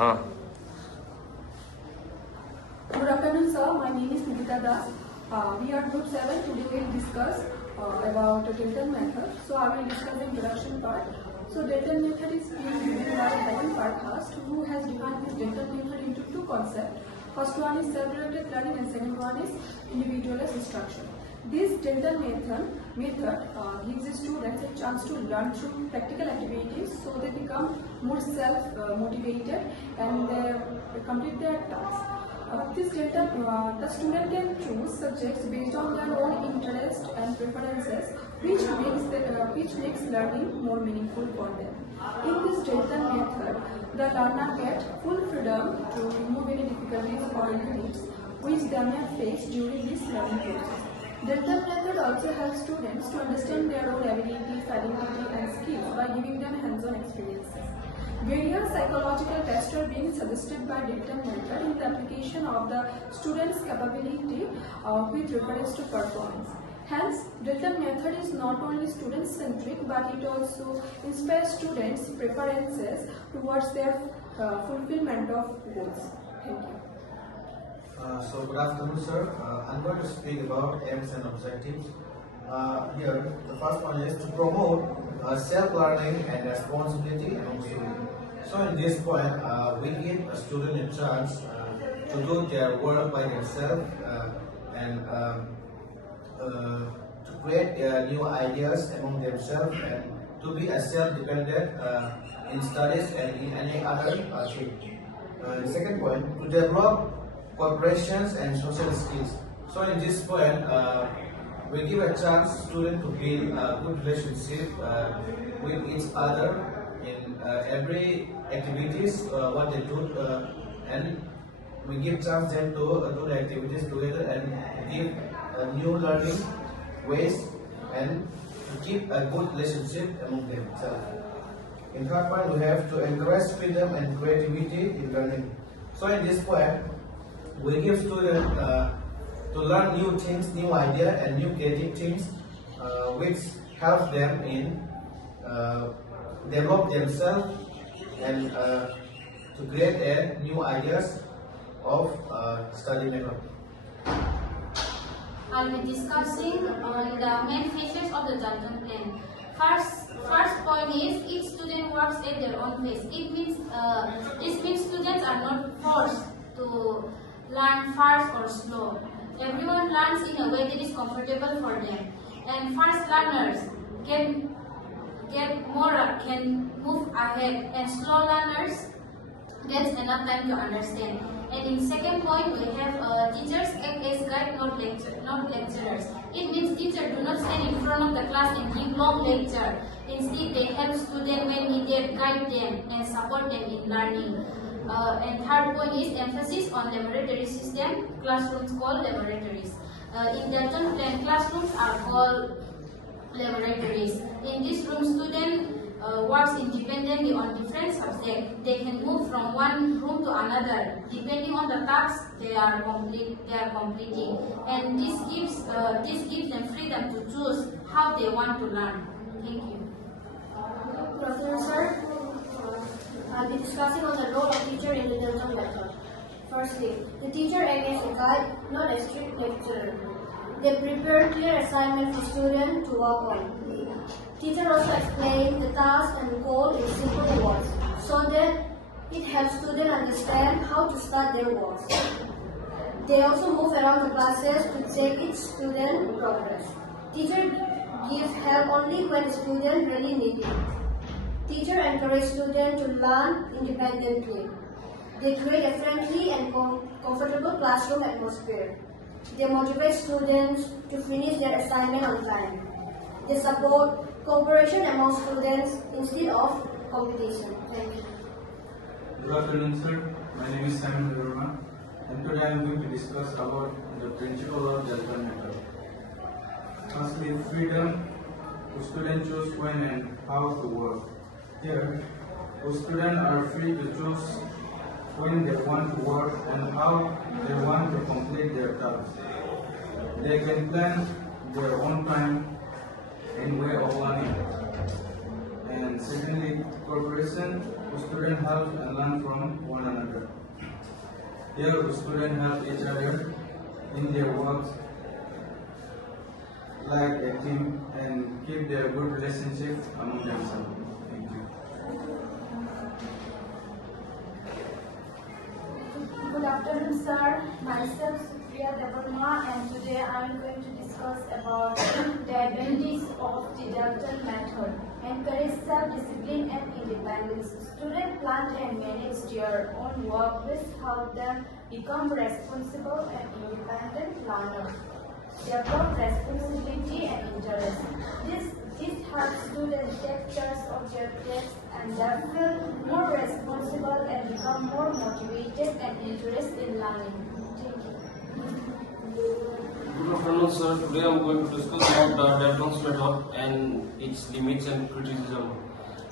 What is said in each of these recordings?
हाँ. Good afternoon, sir. My name is Nikita Das. We are Group 7. Today we will discuss about the Dalton method. So I will discuss the introduction part. So Dalton method is being given by Helen Parkhurst, who has defined this Dalton method into two concepts. First one is self-directed learning and second one is individualized instruction. This Dalton method gives the students a chance to learn through practical activities, so they become more self-motivated and they complete their tasks. The student can choose subjects based on their own interests and preferences, which makes learning more meaningful for them. In this Dalton method, the learner gets full freedom to remove any difficulties or limits which they may face during this learning process. Dalton method also helps students to understand their own abilities, identity, and skills by giving them hands-on experiences. Various psychological tests are being suggested by Dalton method in the application of the student's capability with reference to performance. Hence, Dalton method is not only student-centric, but it also inspires students' preferences towards their fulfillment of goals. Thank you. So good afternoon, sir. I'm going to speak about aims and objectives. Here, the first one is to promote self-learning and responsibility among students. So in this point, we give a student a chance to do their work by themselves and to create new ideas among themselves and to be self-dependent in studies and in any other field. The second point, to develop cooperations and social skills. So in this point, we give a chance to students to build a good relationship with each other in every activities what they do, and we give chance them to do the activities together and give new learning ways and to keep a good relationship among themselves. In third point, we have to encourage freedom and creativity in learning. So in this point, we give students to learn new things, new idea and new creative things which help them in develop themselves and to create new ideas of study method. I'll be discussing the main features of the Dalton plan. First point is each student works at their own pace. This means students are not forced to learn fast or slow. Everyone learns in a way that is comfortable for them. And fast learners can move ahead, and slow learners get enough time to understand. And in second point, we have teachers act as guide, not lecturers. It means teachers do not stand in front of the class and give long lecture. Instead, they help students when needed, guide them, and support them in learning. And third point is emphasis on laboratory system. Classrooms called laboratories. In Dalton plan, classrooms are called laboratories. In this room, student works independently on different subjects. They can move from one room to another depending on the tasks they are completing, and this gives them freedom to choose how they want to learn. Thank you. Good afternoon, sir. I'll be discussing on the role of teacher in the Dalton method. Firstly, the teacher acts as a guide, not a strict lecturer. They prepare clear assignments for students to work on. Teacher also explains the task and goal in simple words, so that it helps students understand how to start their works. They also move around the classes to check each student's progress. Teacher gives help only when the student really needs it. Teacher encourages students to learn independently. They create a friendly and comfortable classroom atmosphere. They motivate students to finish their assignment on time. They support cooperation among students instead of competition. Thank you. Good afternoon, sir. My name is Simon Verma, and today I am going to discuss about the principle of Dalton method. Firstly, freedom. The students choose when and how to work. Here, the students are free to choose when they want to work and how they want to complete their tasks. They can plan their own time and way of learning. And secondly, cooperation, the students help and learn from one another. Here, students help each other in their works like a team and keep their good relationship among themselves. Thank you. Good afternoon, sir. Myself Supriya Devarma, and today I am going to discuss about the advantages of the Dalton method. Encourage self-discipline and independence. Students plan and manage their own work, which help them become responsible and independent learners. Develop responsibility and interest. This helps students take charge of their tasks and they feel more responsible and become more motivated and interested in learning. Thank you. Good afternoon, sir. Today I am going to discuss about the Dalton's method and its limits and criticism.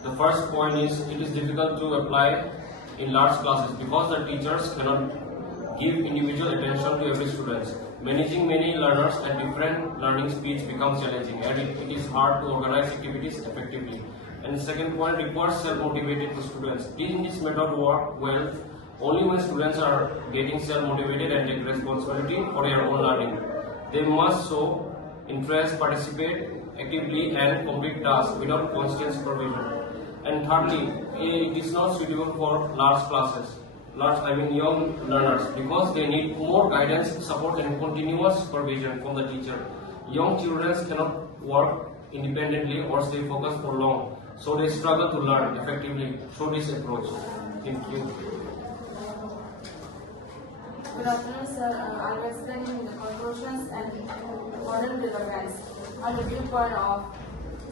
The first point is it is difficult to apply in large classes because the teachers cannot give individual attention to every student. Managing many learners at different learning speeds becomes challenging and it is hard to organize activities effectively. And the second point requires self-motivated students. This method works well only when students are getting self-motivated and take responsibility for their own learning. They must show interest, participate actively and complete tasks without constant supervision. And thirdly, it is not suitable for large classes. Young learners, because they need more guidance, support and continuous supervision from the teacher. Young children cannot work independently or stay focused for long, so they struggle to learn effectively through this approach. Thank you. Good afternoon, sir. I will explain the conclusions and modern developments on the viewpoint of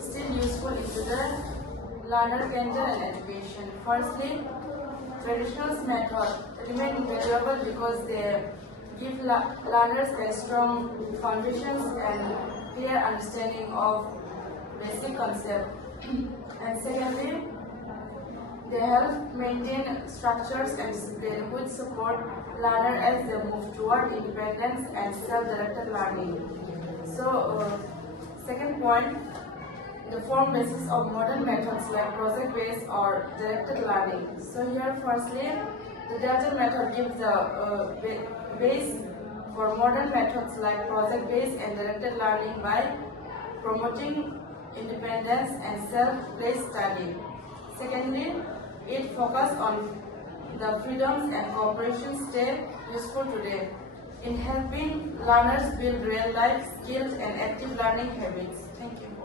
still useful in the learner center and education. Firstly, traditional methods remain valuable because they give learners a strong foundations and clear understanding of basic concepts. And secondly, they help maintain structures and discipline which support learners as they move toward independence and self-directed learning. So, second point, the form basis of modern methods like project-based or directed learning. So here firstly, the Dalton method gives the base for modern methods like project-based and directed learning by promoting independence and self-paced study. Secondly, it focuses on the freedoms and cooperation stay useful today in helping learners build real-life skills and active learning habits. Thank you.